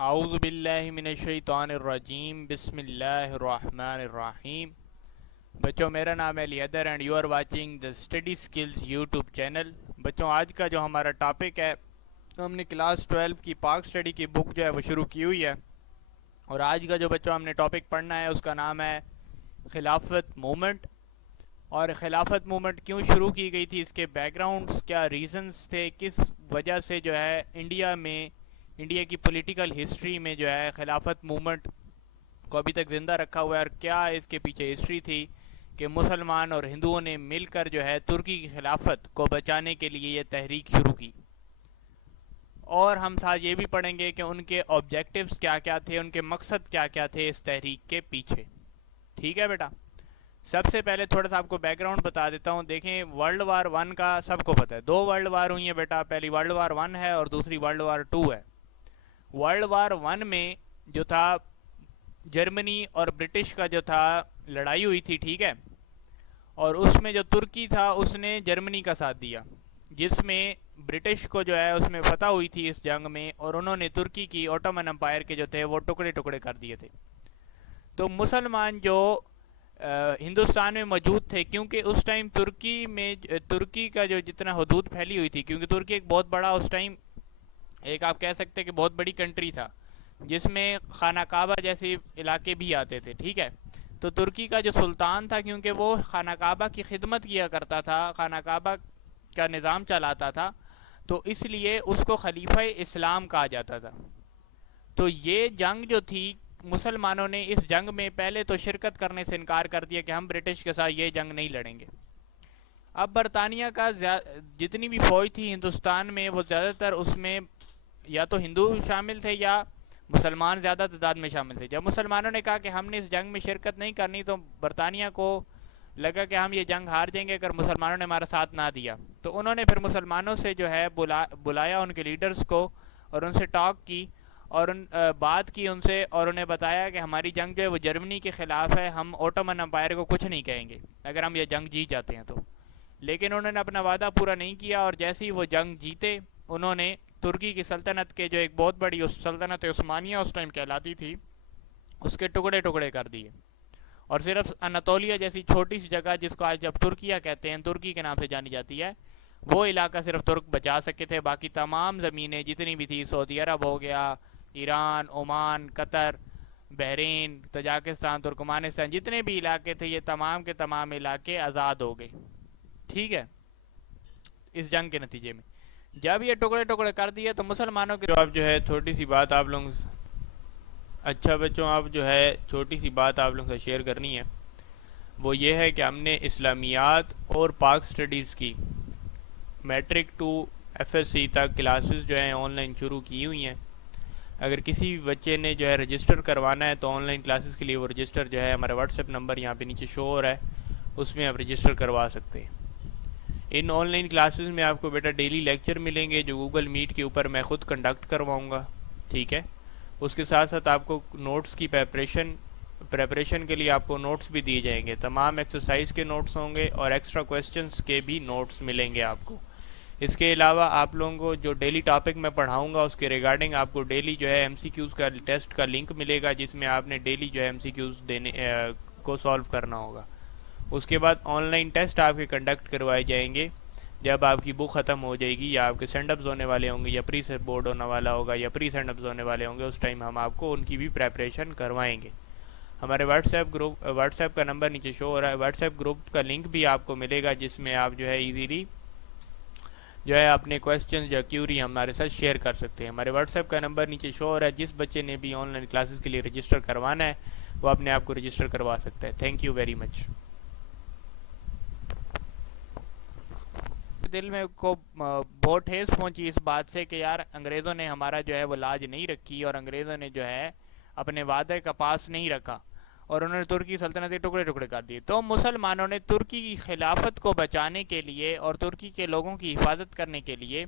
اعوذ باللہ من الشیطان الرجیم بسم اللہ الرحمن الرحیم. بچوں میرا نام ہے لیدر and you are watching the study skills YouTube channel. بچوں آج کا جو ہمارا ٹاپک ہے ہم نے کلاس 12 کی پاک اسٹڈی کی بک جو ہے وہ شروع کی ہوئی ہے، اور آج کا جو بچوں ہم نے ٹاپک پڑھنا ہے اس کا نام ہے خلافت مومنٹ. اور خلافت مومنٹ کیوں شروع کی گئی تھی، اس کے بیک گراؤنڈس کیا ریزنز تھے، کس وجہ سے جو ہے انڈیا کی پولیٹیکل ہسٹری میں جو ہے خلافت مومنٹ کو ابھی تک زندہ رکھا ہوا ہے، اور کیا اس کے پیچھے ہسٹری تھی کہ مسلمان اور ہندوؤں نے مل کر جو ہے ترکی کی خلافت کو بچانے کے لیے یہ تحریک شروع کی. اور ہم ساتھ یہ بھی پڑھیں گے کہ ان کے آبجیکٹیوز کیا کیا تھے، ان کے مقصد کیا کیا تھے اس تحریک کے پیچھے. ٹھیک ہے بیٹا. سب سے پہلے تھوڑا سا آپ کو بیک گراؤنڈ بتا دیتا ہوں. دیکھیں ورلڈ وار 1 کا سب کو پتہ ہے، 2 ورلڈ وار ہوئی ہیں بیٹا. پہلی ورلڈ وار 1 ہے اور دوسری ورلڈ وار 2 ہے. ورلڈ وار 1 میں جو تھا جرمنی اور برٹش کا جو تھا لڑائی ہوئی تھی، ٹھیک ہے. اور اس میں جو ترکی تھا اس نے جرمنی کا ساتھ دیا، جس میں برٹش کو جو ہے اس میں فتح ہوئی تھی اس جنگ میں، اور انہوں نے ترکی کی اوٹومن امپائر کے جو تھے وہ ٹکڑے ٹکڑے کر دیے تھے. تو مسلمان جو ہندوستان میں موجود تھے، کیونکہ اس ٹائم ترکی کا جو جتنا حدود پھیلی ہوئی تھی، کیونکہ ترکی ایک بہت بڑا اس ٹائم ایک آپ کہہ سکتے کہ بہت بڑی کنٹری تھا جس میں خانہ کعبہ جیسے علاقے بھی آتے تھے، ٹھیک ہے. تو ترکی کا جو سلطان تھا، کیونکہ وہ خانہ کعبہ کی خدمت کیا کرتا تھا، خانہ کعبہ کا نظام چلاتا تھا، تو اس لیے اس کو خلیفہ اسلام کہا جاتا تھا. تو یہ جنگ جو تھی، مسلمانوں نے اس جنگ میں پہلے تو شرکت کرنے سے انکار کر دیا کہ ہم برٹش کے ساتھ یہ جنگ نہیں لڑیں گے. اب برطانیہ کا جتنی بھی فوج تھی ہندوستان میں، وہ زیادہ تر اس میں یا تو ہندو شامل تھے یا مسلمان زیادہ تعداد میں شامل تھے. جب مسلمانوں نے کہا کہ ہم نے اس جنگ میں شرکت نہیں کرنی، تو برطانیہ کو لگا کہ ہم یہ جنگ ہار جائیں گے اگر مسلمانوں نے ہمارا ساتھ نہ دیا. تو انہوں نے پھر مسلمانوں سے جو ہے بلایا ان کے لیڈرز کو، اور ان سے ٹاک کی اور بات کی ان سے، اور انہیں بتایا کہ ہماری جنگ جو ہے وہ جرمنی کے خلاف ہے، ہم اوٹومن امپائر کو کچھ نہیں کہیں گے اگر ہم یہ جنگ جیت جاتے ہیں تو. لیکن انہوں نے اپنا وعدہ پورا نہیں کیا، اور جیسے ہی وہ جنگ جیتے، انہوں نے ترکی کی سلطنت کے جو ایک بہت بڑی سلطنت عثمانیہ اس ٹائم کہلاتی تھی، اس کے ٹکڑے ٹکڑے کر دیے. اور صرف اناتولیہ جیسی چھوٹی سی جگہ جس کو آج جب ترکیہ کہتے ہیں، ترکی کے نام سے جانی جاتی ہے، وہ علاقہ صرف ترک بچا سکے تھے. باقی تمام زمینیں جتنی بھی تھی، سعودی عرب ہو گیا، ایران، عمان، قطر، بحرین، تاجکستان، ترکمانستان، جتنے بھی علاقے تھے یہ تمام کے تمام علاقے آزاد ہو گئے. ٹھیک ہے. اس جنگ کے نتیجے میں جب یہ ٹکڑے ٹکڑے کر دیے تو مسلمانوں کے اب جو ہے چھوٹی سی بات آپ لوگ اچھا بچوں آپ جو ہے چھوٹی سی بات آپ لوگوں سے شیئر کرنی ہے، وہ یہ ہے کہ ہم نے اسلامیات اور پاک سٹڈیز کی matric to F S C تک کلاسز جو ہیں آن لائن شروع کی ہوئی ہیں. اگر کسی بچے نے جو ہے رجسٹر کروانا ہے تو آن لائن کلاسز کے لیے وہ رجسٹر جو ہے ہمارا واٹس ایپ نمبر یہاں پہ نیچے شو ہو رہا ہے، اس میں آپ رجسٹر کروا سکتے ہیں. ان آن لائن کلاسز میں آپ کو بیٹا ڈیلی لیکچر ملیں گے جو گوگل میٹ کے اوپر میں خود کنڈکٹ کرواؤں گا، ٹھیک ہے. اس کے ساتھ ساتھ آپ کو نوٹس کی پریپریشن کے لیے آپ کو نوٹس بھی دیے جائیں گے. تمام ایکسرسائز کے نوٹس ہوں گے اور ایکسٹرا کویسچنز کے بھی نوٹس ملیں گے آپ کو. اس کے علاوہ آپ لوگوں کو جو ڈیلی ٹاپک میں پڑھاؤں گا اس کے ریگارڈنگ آپ کو ڈیلی جو ہے ایم سی کیوز کا ٹیسٹ کا لنک ملے گا، جس میں آپ نے ڈیلی جو ہے ایم سی کیوز دینے کو سالو کرنا ہوگا. اس کے بعد آن لائن ٹیسٹ آپ کے کنڈکٹ کروائے جائیں گے جب آپ کی بک ختم ہو جائے گی، یا آپ کے سینڈ اپز ہونے والے ہوں گے، یا پری بورڈ ہونے والا ہوگا، یا پری سینڈ اپز ہونے والے ہوں گے. اس ٹائم ہم آپ کو ان کی بھی پریپریشن کروائیں گے. ہمارے واٹس ایپ کا نمبر نیچے شو ہو رہا ہے. واٹس ایپ گروپ کا لنک بھی آپ کو ملے گا، جس میں آپ جو ہے ایزیلی جو ہے اپنے کویسچنز یا کیوری ہمارے ساتھ شیئر کر سکتے ہیں. ہمارے واٹس ایپ کا نمبر نیچے شو ہو رہا ہے. جس بچے نے بھی آن لائن کلاسز کے لیے رجسٹر کروانا ہے وہ اپنے آپ کو رجسٹر کروا سکتا ہے. تھینک یو ویری مچ. دل میں کو بہت ٹھیس پہنچی اس بات سے کہ یار انگریزوں نے ہمارا جو ہے وہ لاج نہیں رکھی، اور انگریزوں نے جو ہے اپنے وعدے کا پاس نہیں رکھا، اور انہوں نے ترکی سلطنت کے ٹکڑے ٹکڑے کر دیے. تو مسلمانوں نے ترکی کی خلافت کو بچانے کے لیے اور ترکی کے لوگوں کی حفاظت کرنے کے لیے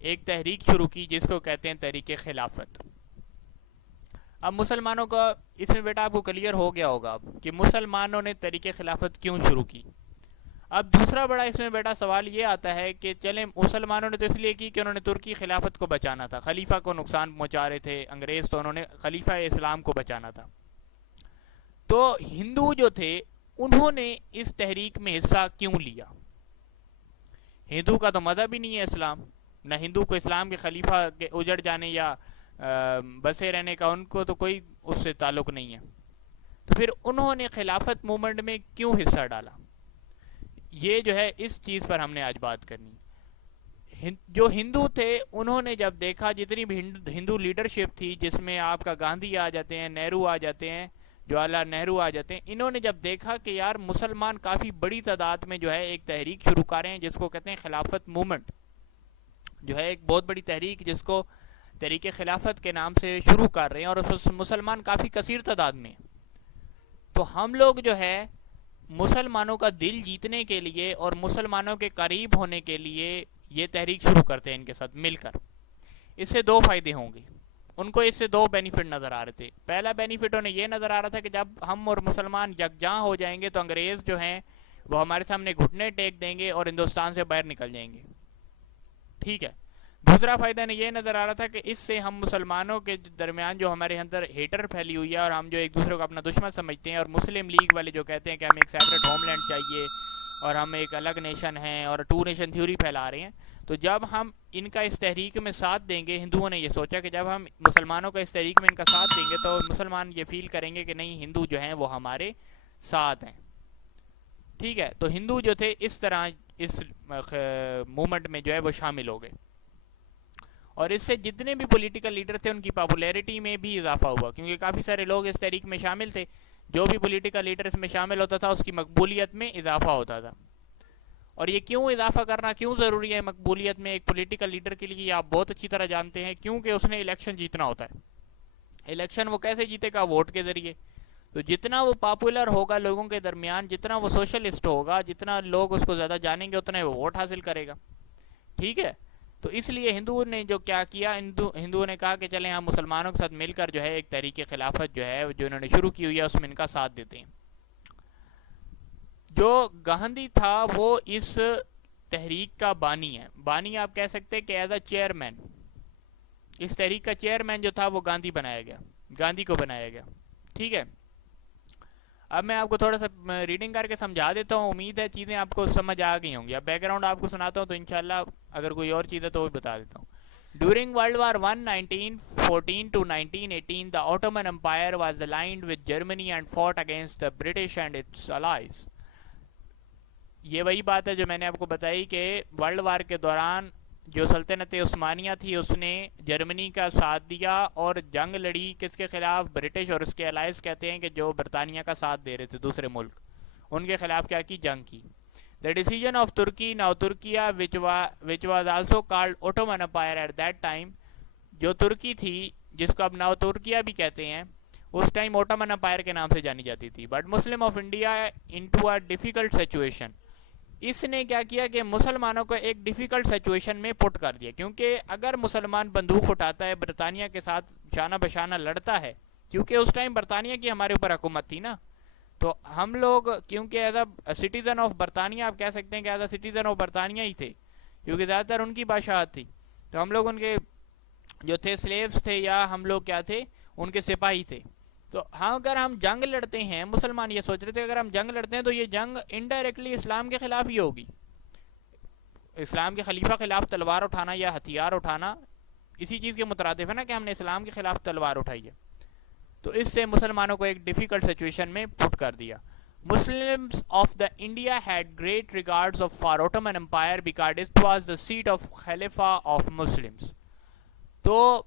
ایک تحریک شروع کی جس کو کہتے ہیں تحریک خلافت. اب مسلمانوں کا اس میں بیٹا آپ کو کلیئر ہو گیا ہوگا اب کہ مسلمانوں نے تحریک خلافت کیوں شروع کی. اب دوسرا بڑا اس میں بیٹا سوال یہ آتا ہے کہ چلیں مسلمانوں نے تو اس لیے کی کہ انہوں نے ترکی خلافت کو بچانا تھا، خلیفہ کو نقصان پہنچا رہے تھے انگریز، تو انہوں نے خلیفہ اسلام کو بچانا تھا. تو ہندو جو تھے انہوں نے اس تحریک میں حصہ کیوں لیا؟ ہندو کا تو مذہب ہی نہیں ہے اسلام، نہ ہندو کو اسلام کے خلیفہ کے اجڑ جانے یا بسے رہنے کا ان کو تو کوئی اس سے تعلق نہیں ہے. تو پھر انہوں نے خلافت موومنٹ میں کیوں حصہ ڈالا؟ یہ جو ہے اس چیز پر ہم نے آج بات کرنی. جو ہندو تھے انہوں نے جب دیکھا جتنی بھی ہندو لیڈرشپ تھی، جس میں آپ کا گاندھی آ جاتے ہیں، نہرو آ جاتے ہیں، جواہر لال نہرو آ جاتے ہیں، انہوں نے جب دیکھا کہ یار مسلمان کافی بڑی تعداد میں جو ہے ایک تحریک شروع کر رہے ہیں جس کو کہتے ہیں خلافت موومنٹ، جو ہے ایک بہت بڑی تحریک جس کو تحریک خلافت کے نام سے شروع کر رہے ہیں، اور مسلمان کافی کثیر تعداد میں. تو ہم لوگ جو ہے مسلمانوں کا دل جیتنے کے لیے اور مسلمانوں کے قریب ہونے کے لیے یہ تحریک شروع کرتے ہیں ان کے ساتھ مل کر. اس سے دو فائدے ہوں گے ان کو، اس سے دو بینیفٹ نظر آ رہے تھے. پہلا بینیفٹ انہیں یہ نظر آ رہا تھا کہ جب ہم اور مسلمان یکجاں ہو جائیں گے تو انگریز جو ہیں وہ ہمارے سامنے گھٹنے ٹیک دیں گے اور ہندوستان سے باہر نکل جائیں گے. ٹھیک ہے. دوسرا فائدہ انہیں یہ نظر آ رہا تھا کہ اس سے ہم مسلمانوں کے درمیان جو ہمارے اندر ہیٹر پھیلی ہوئی ہے اور ہم جو ایک دوسرے کو اپنا دشمن سمجھتے ہیں، اور مسلم لیگ والے جو کہتے ہیں کہ ہمیں ایک سیپریٹ ہوم لینڈ چاہیے اور ہم ایک الگ نیشن ہیں اور ٹو نیشن تھیوری پھیلا رہے ہیں، تو جب ہم ان کا اس تحریک میں ساتھ دیں گے، ہندوؤں نے یہ سوچا کہ جب ہم مسلمانوں کا اس تحریک میں ان کا ساتھ دیں گے تو مسلمان یہ فیل کریں گے کہ نہیں ہندو جو ہیں وہ ہمارے ساتھ ہیں. ٹھیک ہے. تو ہندو جو تھے اس طرح اس موومنٹ میں جو ہے وہ شامل ہو گئے، اور اس سے جتنے بھی پولیٹیکل لیڈر تھے ان کی پاپولیرٹی میں بھی اضافہ ہوا، کیونکہ کافی سارے لوگ اس تحریک میں شامل تھے. جو بھی پولیٹیکل لیڈر اس میں شامل ہوتا تھا اس کی مقبولیت میں اضافہ ہوتا تھا. اور یہ کیوں اضافہ کرنا کیوں ضروری ہے مقبولیت میں ایک پولیٹیکل لیڈر کے لیے، آپ بہت اچھی طرح جانتے ہیں، کیونکہ اس نے الیکشن جیتنا ہوتا ہے. الیکشن وہ کیسے جیتے گا؟ ووٹ کے ذریعے. تو جتنا وہ پاپولر ہوگا لوگوں کے درمیان، جتنا وہ سوشلسٹ ہوگا، جتنا لوگ اس کو زیادہ جانیں گے اتنا وہ ووٹ حاصل کرے گا. ٹھیک ہے. تو اس لیے ہندوؤں نے جو کیا کیا، ہندوؤں نے کہا کہ چلیں ہم مسلمانوں کے ساتھ مل کر جو ہے ایک تحریک خلافت جو ہے جو انہوں نے شروع کی ہوئی ہے اس میں ان کا ساتھ دیتے ہیں. جو گاندھی تھا وہ اس تحریک کا بانی ہے. بانی آپ کہہ سکتے ہیں کہ ایز اے چیئرمین، اس تحریک کا چیئرمین جو تھا وہ گاندھی بنایا گیا، گاندھی کو بنایا گیا. ٹھیک ہے. اب میں آپ کو تھوڑا سا ریڈنگ کر کے سمجھا دیتا ہوں، امید ہے چیزیں آپ کو سمجھ آ گئی ہوں گی. اب بیک گراؤنڈ آپ کو سناتا ہوں تو انشاءاللہ اگر کوئی اور چیز ہے تو وہ بتا دیتا ہوں. During World War I 1914 to 1918 the Ottoman Empire was aligned with Germany and fought against the British and its allies. یہ وہی بات ہے جو میں نے آپ کو بتائی کہ ورلڈ وار کے دوران جو سلطنت عثمانیہ تھی اس نے جرمنی کا ساتھ دیا اور جنگ لڑی کس کے خلاف؟ برٹش اور اس کے الائز کہتے ہیں کہ جو برطانیہ کا ساتھ دے رہے تھے دوسرے ملک، ان کے خلاف کیا کی؟ جنگ کی. The decision of Turkey, now Turkiya, which was also called Ottoman Empire at that time, جو ترکی تھی جس کو اب ناؤ ترکیہ بھی کہتے ہیں، اس ٹائم اوٹمن امپائر کے نام سے جانی جاتی تھی. But Muslim of India into a difficult situation, اس نے کیا کیا کہ مسلمانوں کو ایک ڈیفیکلٹ سچویشن میں پٹ کر دیا. کیونکہ اگر مسلمان بندوق اٹھاتا ہے برطانیہ کے ساتھ شانہ بشانہ لڑتا ہے، کیونکہ اس ٹائم برطانیہ کی ہمارے اوپر حکومت تھی نا، تو ہم لوگ کیونکہ ایز اے سٹیزن آف برطانیہ آپ کہہ سکتے ہیں کہ ایز اے سٹیزن آف برطانیہ ہی تھے، کیونکہ زیادہ تر ان کی بادشاہت تھی، تو ہم لوگ ان کے جو تھے سلیوز تھے یا ہم لوگ کیا تھے؟ ان کے سپاہی تھے. تو ہاں اگر ہم جنگ لڑتے ہیں، مسلمان یہ سوچ رہے تھے اگر ہم جنگ لڑتے ہیں تو یہ جنگ انڈائریکٹلی اسلام کے خلاف ہی ہوگی. اسلام کے خلیفہ خلاف تلوار اٹھانا یا ہتھیار اٹھانا اسی چیز کے مترادف ہے نا کہ ہم نے اسلام کے خلاف تلوار اٹھائی ہے. تو اس سے مسلمانوں کو ایک ڈیفیکلٹ سچویشن میں پٹ کر دیا. Muslims of the India had great regards for Ottoman Empire because it was the seat of Khalifa of Muslims. تو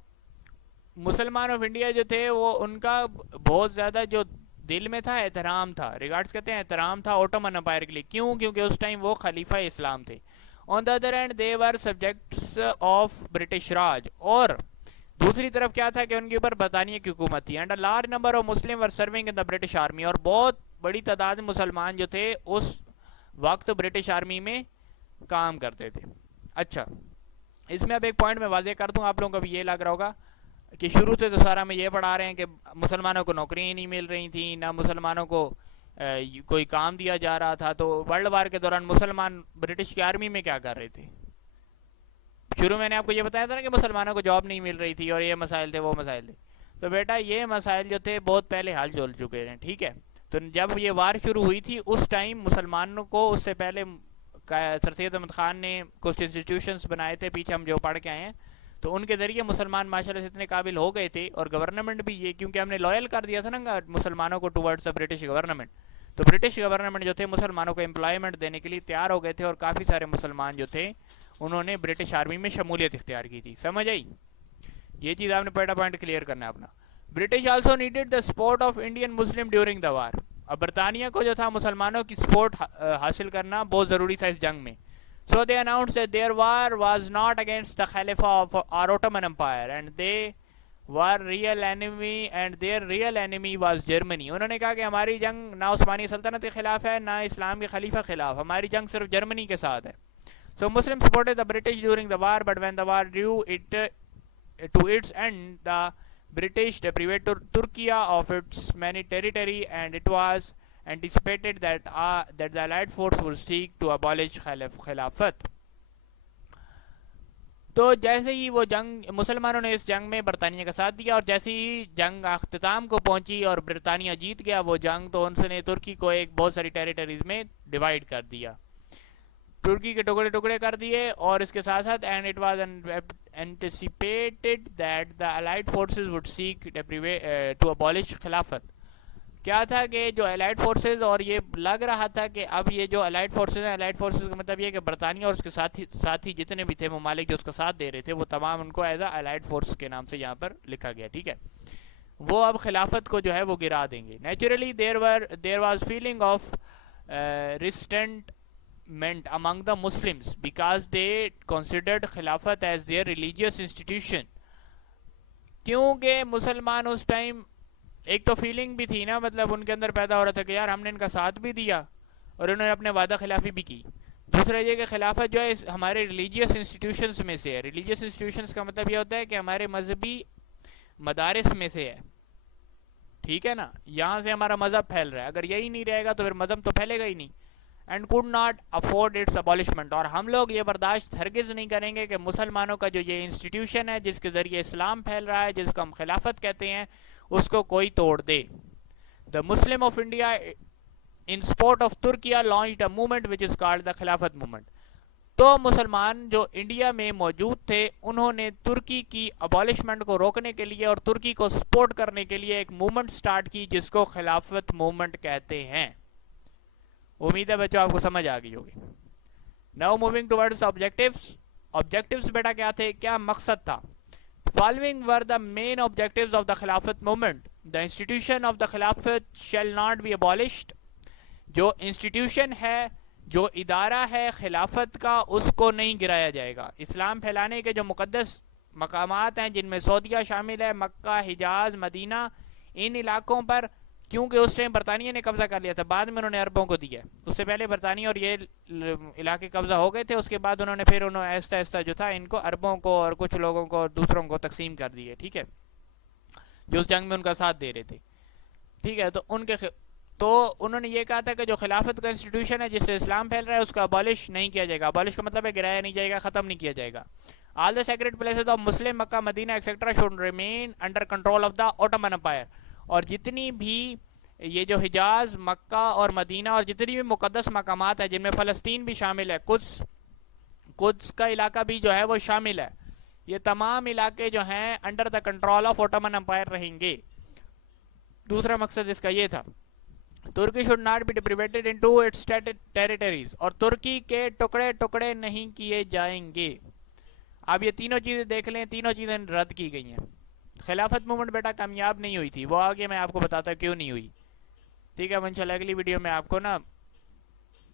مسلمان آف انڈیا جو تھے وہ ان کا بہت زیادہ جو دل میں تھا احترام تھا، ریگارڈز کہتے ہیں احترام تھا اوٹومن امپائر کے لیے. کیوں؟ کیونکہ اس ٹائم وہ خلیفہ اسلام تھے. On the other and they were subjects of British Raj, اور دوسری طرف کیا تھا کہ ان کے اوپر برطانیہ کی حکومت تھی. And a large number of Muslim were serving in the British army, اور بہت بڑی تعداد مسلمان جو تھے اس وقت برٹش آرمی میں کام کرتے تھے. اچھا اس میں اب ایک پوائنٹ میں واضح کر دوں، آپ لوگوں کو بھی یہ لگ رہا ہوگا کہ شروع سے تو سارا میں یہ پڑھا رہے ہیں کہ مسلمانوں کو نوکریاں نہیں مل رہی تھیں، نہ مسلمانوں کو کوئی کام دیا جا رہا تھا. تو ورلڈ وار کے دوران مسلمان برٹش کی آرمی میں کیا کر رہے تھے؟ شروع میں نے آپ کو یہ بتایا تھا نا کہ مسلمانوں کو جاب نہیں مل رہی تھی اور یہ مسائل تھے وہ مسائل تھے. تو بیٹا یہ مسائل جو تھے بہت پہلے حل جل چکے ہیں. ٹھیک ہے. تو جب یہ وار شروع ہوئی تھی اس ٹائم مسلمانوں کو اس سے پہلے سر سید احمد خان نے کچھ انسٹیٹیوشنز بنائے تھے پیچھے ہم جو پڑھ کے آئے ہیں. تو ان کے ذریعے مسلمان ماشاءاللہ سے اتنے قابل ہو گئے تھے اور گورنمنٹ بھی یہ کیونکہ ہم نے لوئل کر دیا تھا نا مسلمانوں کو ٹورڈز برٹش گورنمنٹ. تو برٹش گورنمنٹ جو تھے مسلمانوں کو امپلائمنٹ دینے کے لیے تیار ہو گئے تھے اور کافی سارے مسلمان جو تھے انہوں نے برٹش آرمی میں شمولیت اختیار کی تھی. سمجھ آئی؟ یہ چیز آپ نے پہلا پوائنٹ کلیئر کرنا ہے اپنا. British also needed the support of Indian Muslim during the war. اب برطانیہ کو جو تھا مسلمانوں کی سپورٹ حاصل کرنا بہت ضروری تھا اس جنگ میں. So they announced that their war was not against the Khalifa of our Ottoman Empire and they were real enemy and their real enemy was Germany. انہوں نے کہا کہ ہماری جنگ نہ عثمانی سلطنت کے خلاف ہے نہ اسلام کے خلیفہ خلاف, ہماری جنگ صرف جرمنی کے ساتھ ہے. So Muslims supported the British during the war, but when the war drew it to its end, the British deprived Turkey of its many territory and it was anticipated that the Allied force would seek to abolish خلافت. تو جیسے ہی وہ جنگ مسلمانوں نے اس جنگ میں برطانیہ کا ساتھ دیا اور جیسے ہی جنگ اختتام کو پہنچی اور برطانیہ جیت گیا وہ جنگ, تو ان سے نے ترکی کو ایک بہت ساری ٹیریٹریز میں ڈیوائیڈ کر دیا, ترکی کے ٹکڑے ٹکڑے کر دیے. اور اس کے ساتھ ساتھ and it was anticipated that the Allied forces would seek to abolish خلافت. کیا تھا کہ جو الائڈ فورسز, اور یہ لگ رہا تھا کہ اب یہ جو الائڈ فورسز ہیں, الائڈ فورسز کا مطلب یہ کہ برطانیہ اور اس کے ساتھی جتنے بھی تھے ممالک جو اس کا ساتھ دے رہے تھے وہ تمام ان کو ایز اے الائڈ فورس کے نام سے یہاں پر لکھا گیا. ٹھیک ہے. وہ اب خلافت کو جو ہے وہ گرا دیں گے. Naturally there was feeling of resentment among the Muslims because they considered خلافت as their religious institution. کیونکہ مسلمان اس ٹائم ایک تو فیلنگ بھی تھی نا, مطلب ان کے اندر پیدا ہو رہا تھا کہ یار ہم نے ان کا ساتھ بھی دیا اور انہوں نے اپنے وعدہ خلافی بھی کی. دوسرا یہ کہ خلافت جو ہے ہمارے ریلیجیس انسٹیٹیوشنز میں سے ہے. ریلیجیس انسٹیٹیوشنز کا مطلب یہ ہوتا ہے کہ ہمارے مذہبی مدارس میں سے ہے. ٹھیک ہے نا, یہاں سے ہمارا مذہب پھیل رہا ہے. اگر یہی نہیں رہے گا تو پھر مذہب تو پھیلے گا ہی نہیں. And could not afford its abolishment. اور ہم لوگ یہ برداشت ہرگز نہیں کریں گے کہ مسلمانوں کا جو یہ انسٹیٹیوشن ہے جس کے ذریعے اسلام پھیل رہا ہے, جس کو ہم خلافت کہتے ہیں, اس کو کوئی توڑ دے. The Muslim of India in support of Turkey launched a movement which is called the Khilafat movement. تو مسلمان جو انڈیا میں موجود تھے انہوں نے ترکی کی ابالشمنٹ کو روکنے کے لیے اور ترکی کو سپورٹ کرنے کے لیے ایک موومنٹ سٹارٹ کی جس کو خلافت موومنٹ کہتے ہیں. امید ہے بچوں آپ کو سمجھ آ گئی ہوگی. Now moving towards objectives. Objectives بیٹا کیا تھے, کیا مقصد تھا؟ Following were the main objectives of the Khilafat movement. The institution of the Khilafat shall not be abolished. جو انسٹیٹیوشن ہے, جو ادارہ ہے خلافت کا, اس کو نہیں گرایا جائے گا. اسلام پھیلانے کے جو مقدس مقامات ہیں جن میں سعودیہ شامل ہے, مکہ, حجاز, مدینہ, ان علاقوں پر کیونکہ اس ٹائم برطانیہ نے قبضہ کر لیا تھا, بعد میں انہوں نے عربوں کو دیا. اس سے پہلے برطانیہ اور یہ علاقے قبضہ ہو گئے تھے, اس کے بعد انہوں نے پھر آہستہ آہستہ جو تھا ان کو عربوں کو اور کچھ لوگوں کو دوسروں کو تقسیم کر دیے. ٹھیک ہے, جو اس جنگ میں ان کا ساتھ دے رہے تھے. ٹھیک ہے, تو انہوں نے یہ کہا تھا کہ جو خلافت کا انسٹیٹیوشن ہے جس سے اسلام پھیل رہا ہے اس کا ابالش نہیں کیا جائے گا. ابالش کا مطلب ہے گرایا نہیں جائے گا, ختم نہیں کیا جائے گا. All the secret places of Muslim, Mecca, Medina etcetera should remain under control of the Ottoman empire. اور جتنی بھی یہ جو حجاز, مکہ اور مدینہ اور جتنی بھی مقدس مقامات ہیں جن میں فلسطین بھی شامل ہے, قدس کا علاقہ بھی جو ہے وہ شامل ہے, یہ تمام علاقے جو ہیں under the control of Ottoman empire رہیں گے. دوسرا مقصد اس کا یہ تھا, ترکی should not be deprived into its territories. اور ترکی کے ٹکڑے ٹکڑے نہیں کیے جائیں گے. اب یہ تینوں چیزیں دیکھ لیں, تینوں چیزیں رد کی گئی ہیں. خلافت موومنٹ بیٹا کامیاب نہیں ہوئی تھی, وہ آگے میں آپ کو بتاتا کیوں نہیں ہوئی. ٹھیک ہے, انشاءاللہ اگلی ویڈیو میں آپ کو نا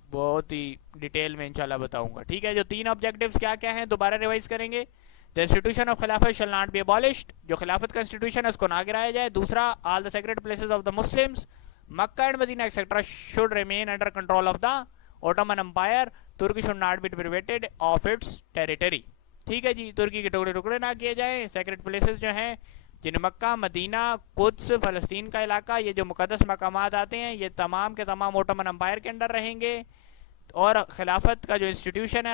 بہت ہی ڈیٹیل میں انشاءاللہ بتاؤں گا. ٹھیک ہے, جو تین آبجیکٹیوز کیا کیا ہیں دوبارہ ریوائز کریں گے. The institution of Khilafat shall not be abolished. جو خلافت کا انسٹیٹیوشن ہے اس کو نہ گرایا جائے. دوسرا, all the sacred places of the Muslims, Makkah and Medina etc. should remain under control of the Ottoman Empire. Turkey should not be deprivated of its territory. ٹھیک ہے جی, ترکی کے ٹکڑے ٹکڑے نہ کیے جائیں. سیکرٹ پلیسز جو ہیں جن مکہ، مدینہ، قدس، فلسطین کا علاقہ، یہ جو مقدس مقامات آتے ہیں یہ تمام کے تمام اوٹومن امپائر کے انڈر رہیں گے، اور خلافت کا جو انسٹیٹیوشن ہے،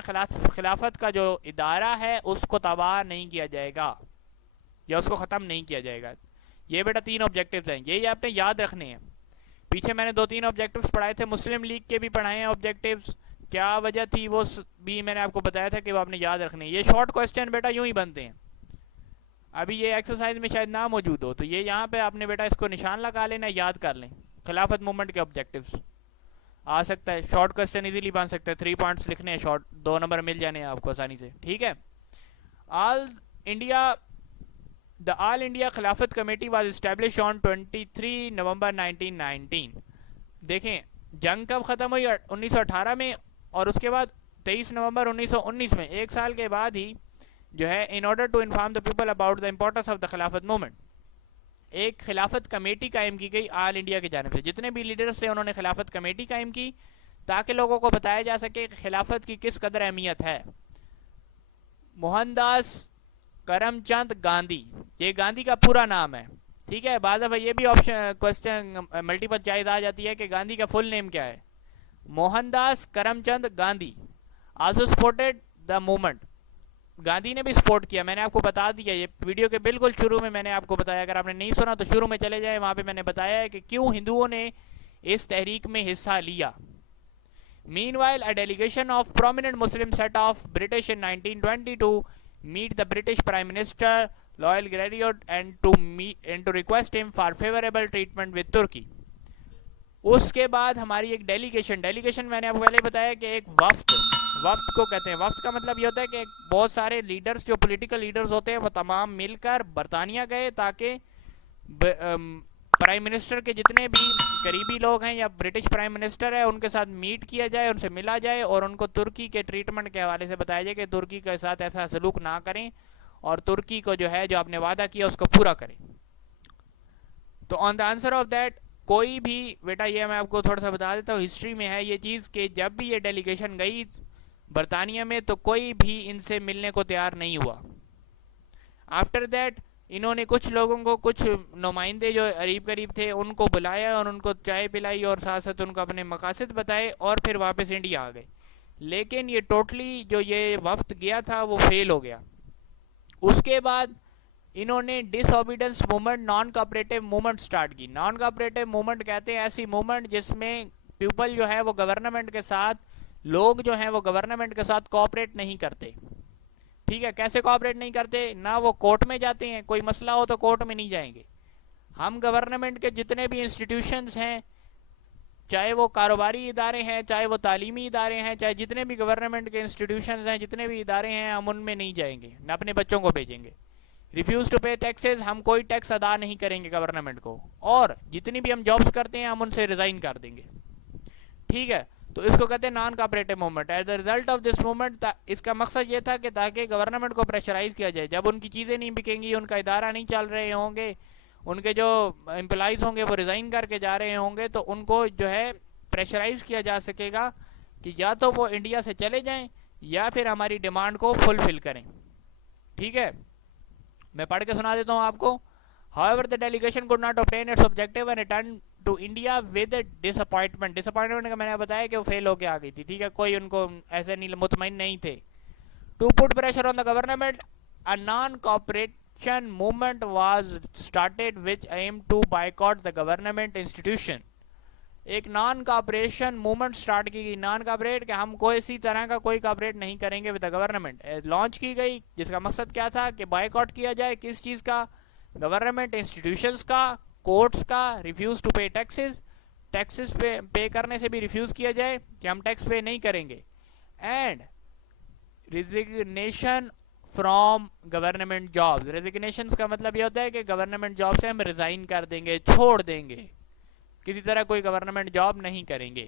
خلافت کا جو ادارہ ہے اس کو تباہ نہیں کیا جائے گا یا اس کو ختم نہیں کیا جائے گا۔ یہ بیٹا 3 آبجیکٹیوز ہیں، یہی آپ نے یاد رکھنے ہیں۔ پیچھے میں نے 2-3 آبجیکٹیوز پڑھائے تھے، مسلم لیگ کے بھی پڑھائے ہیں آبجیکٹیوز، کیا وجہ تھی وہ بھی میں نے آپ کو بتایا تھا کہ وہ آپ نے یاد رکھنے ہیں۔ یہ شارٹ کوسچن بیٹا یوں ہی بنتے ہیں، ابھی یہ ایکسرسائز میں شاید نہ موجود ہو تو یہ یہاں پہ آپ نے بیٹا اس کو نشان لگا لینا، یاد کر لیں۔ خلافت موومنٹ کے آبجیکٹیوز آ سکتا ہے، شارٹ کوسچن ایزیلی بن سکتا ہے، 3 پوائنٹس لکھنے ہیں شارٹ، 2 نمبر مل جانے ہیں آپ کو آسانی سے، ٹھیک ہے۔ The All India Khilafat Committee was established on 23 نومبر 1919۔ دیکھیں جنگ کب ختم ہوئی؟ 1918 میں، اور اس کے بعد 23 نومبر 1919 میں، ایک سال کے بعد ہی جو ہے in order to inform the people about the importance of the خلافت movement، ایک خلافت کمیٹی قائم کی گئی آل انڈیا کی جانب سے۔ جتنے بھی لیڈرز تھے انہوں نے خلافت کمیٹی قائم کی تاکہ لوگوں کو بتایا جا سکے کہ خلافت کی کس قدر اہمیت ہے۔ موہن داس کرم چند گاندھی، یہ گاندھی کا پورا نام ہے، ٹھیک ہے۔ بعض دفعہ یہ بھی آپشن کوسچن ملٹیپل چوائس آ جاتی ہے کہ گاندھی کا فل نیم کیا ہے۔ موہن داس کرم چند Gandhi also supported the movement, Gandhi نے بھی سپورٹ کیا، میں نے آپ کو بتا دیا، یہ ویڈیو کے بالکل شروع میں نے آپ کو بتایا، اگر آپ نے نہیں سنا تو شروع میں چلے جائیں، وہاں پہ میں نے بتایا ہے کہ کیوں ہندوؤں نے اس تحریک میں حصہ لیا۔ Meanwhile, a delegation of prominent Muslims set off British in 1920 to meet the British Prime Minister Lionel Garrett and to request him for favorable treatment with Turkey۔ اس کے بعد ہماری ایک ڈیلیگیشن میں نے آپ کو پہلے بتایا کہ ایک وفد کو کہتے ہیں، وفد کا مطلب یہ ہوتا ہے کہ بہت سارے لیڈرز جو پولیٹیکل لیڈرز ہوتے ہیں وہ تمام مل کر برطانیہ گئے تاکہ پرائم منسٹر کے جتنے بھی قریبی لوگ ہیں یا برٹش پرائم منسٹر ہے ان کے ساتھ میٹ کیا جائے، ان سے ملا جائے اور ان کو ترکی کے ٹریٹمنٹ کے حوالے سے بتایا جائے کہ ترکی کے ساتھ ایسا سلوک نہ کریں اور ترکی کو جو ہے جو آپ نے وعدہ کیا اس کو پورا کریں۔ تو آن دا آنسر آف دیٹ، کوئی بھی بیٹا یہ میں آپ کو تھوڑا سا بتا دیتا ہوں، ہسٹری میں ہے یہ چیز کہ جب بھی یہ ڈیلیگیشن گئی برطانیہ میں تو کوئی بھی ان سے ملنے کو تیار نہیں ہوا۔ آفٹر دیٹ انہوں نے کچھ لوگوں کو، کچھ نمائندے جو قریب تھے ان کو بلایا اور ان کو چائے پلائی اور ساتھ ساتھ ان کو اپنے مقاصد بتائے اور پھر واپس انڈیا آ گئے، لیکن یہ ٹوٹلی جو یہ وفد گیا تھا وہ فیل ہو گیا۔ اس کے بعد انہوں نے disobedience movement, non cooperative movement start کی۔ نان کوآپریٹو موومنٹ کہتے ہیں ایسی موومنٹ جس میں پیپل جو ہے وہ گورنمنٹ کے ساتھ، لوگ جو ہیں وہ گورنمنٹ کے ساتھ کوآپریٹ نہیں کرتے، ٹھیک ہے۔ کیسے کوآپریٹ نہیں کرتے؟ نہ وہ کورٹ میں جاتے ہیں، کوئی مسئلہ ہو تو کورٹ میں نہیں جائیں گے۔ ہم گورنمنٹ کے جتنے بھی انسٹیٹیوشنز ہیں، چاہے وہ کاروباری ادارے ہیں، چاہے وہ تعلیمی ادارے ہیں، چاہے جتنے بھی گورنمنٹ کے انسٹیٹیوشنز ہیں، جتنے بھی ادارے ہیں، ہم ان میں نہیں جائیں گے، نہ اپنے بچوں کو بھیجیں گے۔ ریفیوز ٹو پے ٹیکسز، ہم کوئی ٹیکس ادا نہیں کریں گے گورنمنٹ کو، اور جتنی بھی ہم جابس کرتے ہیں ہم ان سے ریزائن کر دیں گے، ٹھیک ہے۔ تو اس کو کہتے ہیں non cooperative movement. As a result of this movement, اس کا مقصد یہ تھا کہ تاکہ گورنمنٹ کو پریشرائز کیا جائے، جب ان کی چیزیں نہیں بکیں گی، ان کا ادارہ نہیں چل رہے ہوں گے، ان کے جو امپلائیز ہوں گے وہ ریزائن کر کے جا رہے ہوں گے، تو ان کو جو ہے پریشرائز کیا جا سکے گا کہ یا تو وہ انڈیا سے چلے جائیں یا پھر ہماری ڈیمانڈ کو فلفل کریں، ٹھیک ہے۔ میں پڑھ کے سنا دیتا ہوں آپ کو۔ However, the delegation could not obtain its objective and returned to India with disappointment۔ ڈساپوائنٹمنٹ کا میں نے بتایا کہ وہ فیل ہو کے آ گئی تھی، ٹھیک ہے، کوئی ان کو ایسے نہیں مطمئن نہیں تھے۔ To put pressure on the government, a non-cooperation movement was started which aimed to boycott the government institution۔ ایک نان کاپریشن موومنٹ سٹارٹ کی گئی، نان کاپریٹ کہ ہم کوئی اسی طرح کا کوئی کاپریٹ نہیں کریں گے ود دا گورنمنٹ، لانچ کی گئی، جس کا مقصد کیا تھا کہ بائیکاٹ کیا جائے، کس چیز کا؟ گورنمنٹ انسٹیٹیوشنز کا، کورٹس کا، refuse to pay taxes, taxes pay کرنے سے بھی ریفیوز کیا جائے کہ ہم ٹیکس پے نہیں کریں گے، and resignation from government jobs. Resignation کا مطلب یہ ہوتا ہے کہ گورنمنٹ جاب سے ہم ریزائن کر دیں گے، چھوڑ دیں گے، کسی طرح کوئی گورنمنٹ جاب نہیں کریں گے۔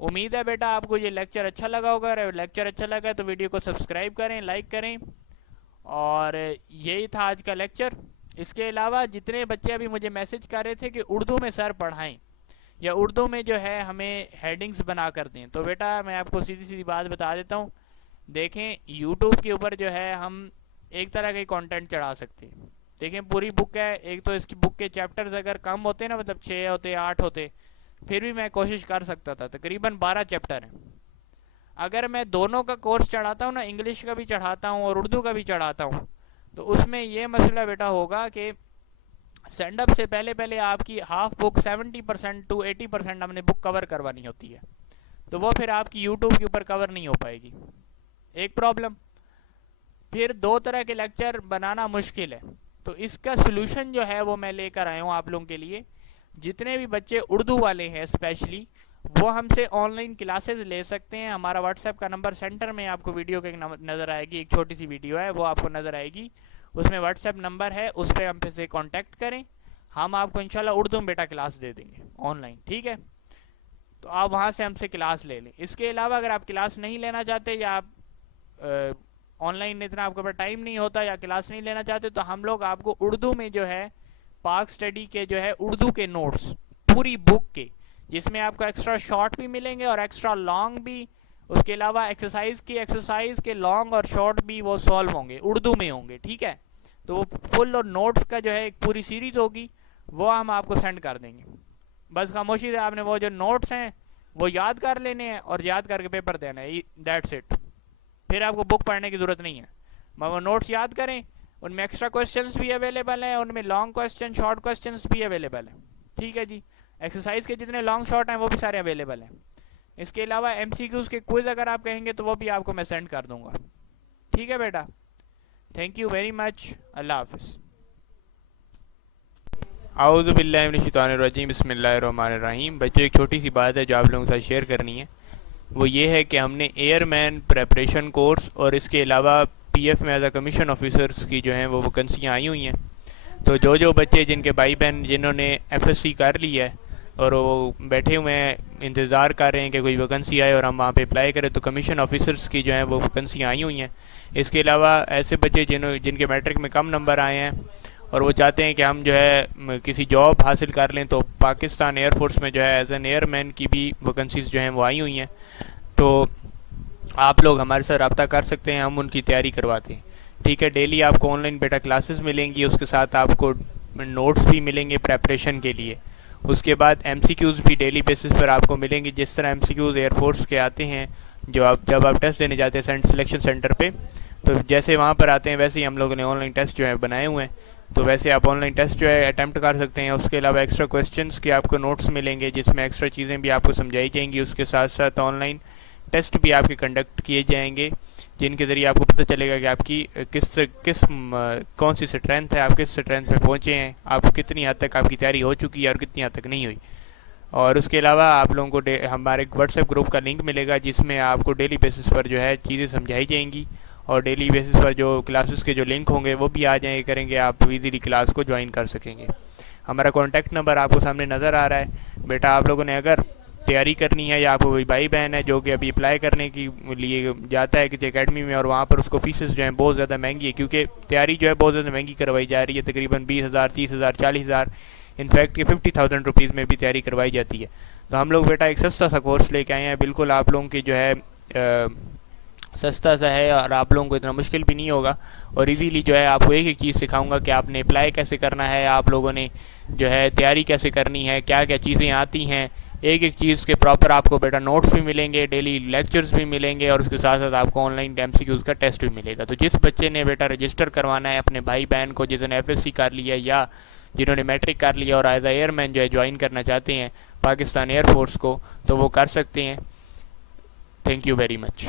امید ہے بیٹا آپ کو یہ لیکچر اچھا لگا ہوگا، اگر لیکچر اچھا لگا تو ویڈیو کو سبسکرائب کریں، لائک کریں، اور یہی تھا آج کا لیکچر۔ اس کے علاوہ جتنے بچے ابھی مجھے میسج کر رہے تھے کہ اردو میں سر پڑھائیں یا اردو میں جو ہے ہمیں ہیڈنگز بنا کر دیں، تو بیٹا میں آپ کو سیدھی بات بتا دیتا ہوں، دیکھیں یوٹیوب کے اوپر جو ہے ہم ایک طرح کا کنٹینٹ چڑھا سکتے ہیں، دیکھیں پوری بک ہے، ایک تو اس کی بک کے چیپٹرز اگر کم ہوتے نا، مطلب 6 ہوتے 8 ہوتے، پھر بھی میں کوشش کر سکتا تھا. تقریباً 12 چیپٹر ہیں. اگر میں دونوں کا کورس چڑھاتا ہوں نا، انگلش کا بھی چڑھاتا ہوں اور اردو کا بھی چڑھاتا ہوں، تو اس میں یہ مسئلہ بیٹا ہوگا کہ سینڈ اپ سے پہلے آپ کی ہاف بک 70% ٹو 80% ہم نے بک کور کروانی ہوتی ہے، تو وہ پھر آپ کی یوٹیوب کے اوپر کور نہیں ہو پائے گی. ایک پرابلم. پھر 2 طرح کے لیکچر بنانا مشکل ہے، تو اس کا سلوشن جو ہے وہ میں لے کر آیا ہوں آپ لوگوں کے لیے. جتنے بھی بچے اردو والے ہیں اسپیشلی، وہ ہم سے آن لائن کلاسز لے سکتے ہیں. ہمارا واٹس ایپ کا نمبر سینٹر میں آپ کو ویڈیو کے نظر آئے گی، ایک چھوٹی سی ویڈیو ہے وہ آپ کو نظر آئے گی، اس میں واٹس ایپ نمبر ہے، اس پہ ہم سے کانٹیکٹ کریں. ہم آپ کو انشاءاللہ اردو میں بیٹا کلاس دے دیں گے آن لائن، ٹھیک ہے؟ تو آپ وہاں سے ہم سے کلاس لے لیں. اس کے علاوہ اگر آپ کلاس نہیں لینا چاہتے، یا آپ آن لائن اتنا آپ کے پاس ٹائم نہیں ہوتا، یا کلاس نہیں لینا چاہتے، تو ہم لوگ آپ کو اردو میں جو ہے پاک اسٹڈی کے جو ہے اردو کے نوٹس پوری بک کے، جس میں آپ کو ایکسٹرا شارٹ بھی ملیں گے اور ایکسٹرا لانگ بھی، اس کے علاوہ ایکسرسائز کے لانگ اور شارٹ بھی وہ سالو ہوں گے، اردو میں ہوں گے، ٹھیک ہے؟ تو وہ فل اور نوٹس کا جو ہے ایک پوری سیریز ہوگی، وہ ہم آپ کو سینڈ کر دیں گے. بس خاموشی سے آپ نے وہ جو نوٹس ہیں وہ یاد کر لینے ہیں اور یاد کر کے پیپر دینا ہے، دیٹس اٹ. پھر آپ کو بک پڑھنے کی ضرورت نہیں ہے. وہ نوٹس یاد کریں، ان میں ایکسٹرا کوسچنس بھی اویلیبل ہیں، ان میں لانگ کوسچن شارٹ کوسچنس بھی اویلیبل ہیں، ٹھیک ہے جی؟ ایکسرسائز کے جتنے لانگ شارٹ ہیں وہ بھی سارے اویلیبل ہیں. اس کے علاوہ ایم سی کیوز کے کوئز اگر آپ کہیں گے تو وہ بھی آپ کو میں سینڈ کر دوں گا، ٹھیک ہے بیٹا؟ Thank you very much. اللہ حافظ. اعوذ باللہ من الشیطان الرجیم. بسم اللہ الرحمن الرحیم. بچوں ایک چھوٹی سی بات ہے جو آپ لوگوں کے ساتھ شیئر کرنی ہے، وہ یہ ہے کہ ہم نے ایئر مین پریپریشن کورس اور اس کے علاوہ پی ایف میں ایز اے کمیشن آفیسرس کی جو ہیں وہ ویکنسیاں آئی ہوئی ہیں. تو جو بچے جن کے بھائی بہن جنہوں نے ایف ایس سی کر لی ہے اور وہ بیٹھے ہوئے ہیں انتظار کر رہے ہیں کہ کوئی ویکنسی آئے اور ہم وہاں پہ اپلائی کریں، تو کمیشن آفیسرس کی جو ہیں وہ ویکنسیاں آئی ہوئی ہیں. اس کے علاوہ ایسے بچے جن کے میٹرک میں کم نمبر آئے ہیں اور وہ چاہتے ہیں کہ ہم جو ہے کسی جاب حاصل کر لیں، تو پاکستان ایئر فورس میں جو ہے ایز این ایئر مین کی بھی ویکنسیز جو ہیں وہ آئی ہوئی ہیں. تو آپ لوگ ہمارے ساتھ رابطہ کر سکتے ہیں، ہم ان کی تیاری کرواتے ہیں، ٹھیک ہے؟ ڈیلی آپ کو آن لائن بیٹا کلاسز ملیں گی، اس کے ساتھ آپ کو نوٹس بھی ملیں گے پریپریشن کے لیے. اس کے بعد ایم سی کیوز بھی ڈیلی بیسس پر آپ کو ملیں گے. جس طرح M C Qs air force کے آتے ہیں جب آپ ٹیسٹ دینے جاتے ہیں سلیکشن سینٹر پہ، تو جیسے وہاں پر آتے ہیں ویسے ہی ہم لوگوں نے آن لائن ٹیسٹ جو ہے بنائے ہوئے ہیں، تو ویسے آپ آن لائن ٹیسٹ جو ہے اٹیمپٹ کر سکتے ہیں. اس کے علاوہ ایکسٹرا کوسچنس کے آپ کو نوٹس ملیں گے جس میں ایکسٹرا چیزیں بھی آپ کو سمجھائی جائیں گی. اس کے ساتھ ساتھ آن لائن ٹیسٹ بھی آپ کے کنڈکٹ کیے جائیں گے، جن کے ذریعے آپ کو پتہ چلے گا کہ آپ کی کون سی اسٹرینتھ ہے، آپ کس اسٹرینتھ پہ پہنچے ہیں، آپ کتنی حد تک آپ کی تیاری ہو چکی ہے اور کتنی حد تک نہیں ہوئی. اور اس کے علاوہ آپ لوگوں کو ہمارے واٹس ایپ گروپ کا لنک ملے گا جس میں آپ کو ڈیلی بیسس پر جو ہے چیزیں سمجھائی جائیں گی، اور ڈیلی بیسس پر جو کلاسز کے جو لنک ہوں گے وہ بھی آ جائیں گے، کریں گے آپ ایزیلی کلاس کو جوائن کر سکیں گے. ہمارا کانٹیکٹ نمبر آپ کو سامنے نظر آ رہا ہے. بیٹا آپ لوگوں نے اگر تیاری کرنی ہے، یا آپ کو کوئی بھائی بہن ہے جو کہ ابھی اپلائی کرنے کی لیے جاتا ہے کسی اکیڈمی میں اور وہاں پر اس کو فیسز جو ہیں بہت زیادہ مہنگی ہے، کیونکہ تیاری جو ہے بہت زیادہ مہنگی کروائی جا رہی ہے، تقریباً 20,000 30,000 40,000، انفیکٹ کہ 50,000 روپیز میں بھی تیاری کروائی جاتی ہے. تو ہم لوگ بیٹا ایک سستا سا کورس لے کے آئے ہیں، بالکل آپ لوگوں کی جو ہے سستا سا ہے اور آپ لوگوں کو اتنا مشکل بھی نہیں ہوگا، اور ایزیلی جو ہے آپ کو ایک چیز سکھاؤں گا کہ آپ نے اپلائی کیسے کرنا ہے، آپ لوگوں نے جو ہے تیاری کیسے کرنی ہے، کیا کیا چیزیں آتی ہیں، ایک چیز کے پراپر آپ کو بیٹا نوٹس بھی ملیں گے، ڈیلی لیکچرز بھی ملیں گے، اور اس کے ساتھ ساتھ آپ کو online M C Qs کا ٹیسٹ بھی ملے گا. تو جس بچے نے بیٹا رجسٹر کروانا ہے اپنے بھائی بہن کو جس نے ایف ایس سی کر لیا یا جنہوں نے میٹرک کر لیا اور ایز اے ایئر مین جو ہے جوائن کرنا چاہتے ہیں پاکستان ایئر فورس کو، تو وہ کر سکتے ہیں. Thank you very much.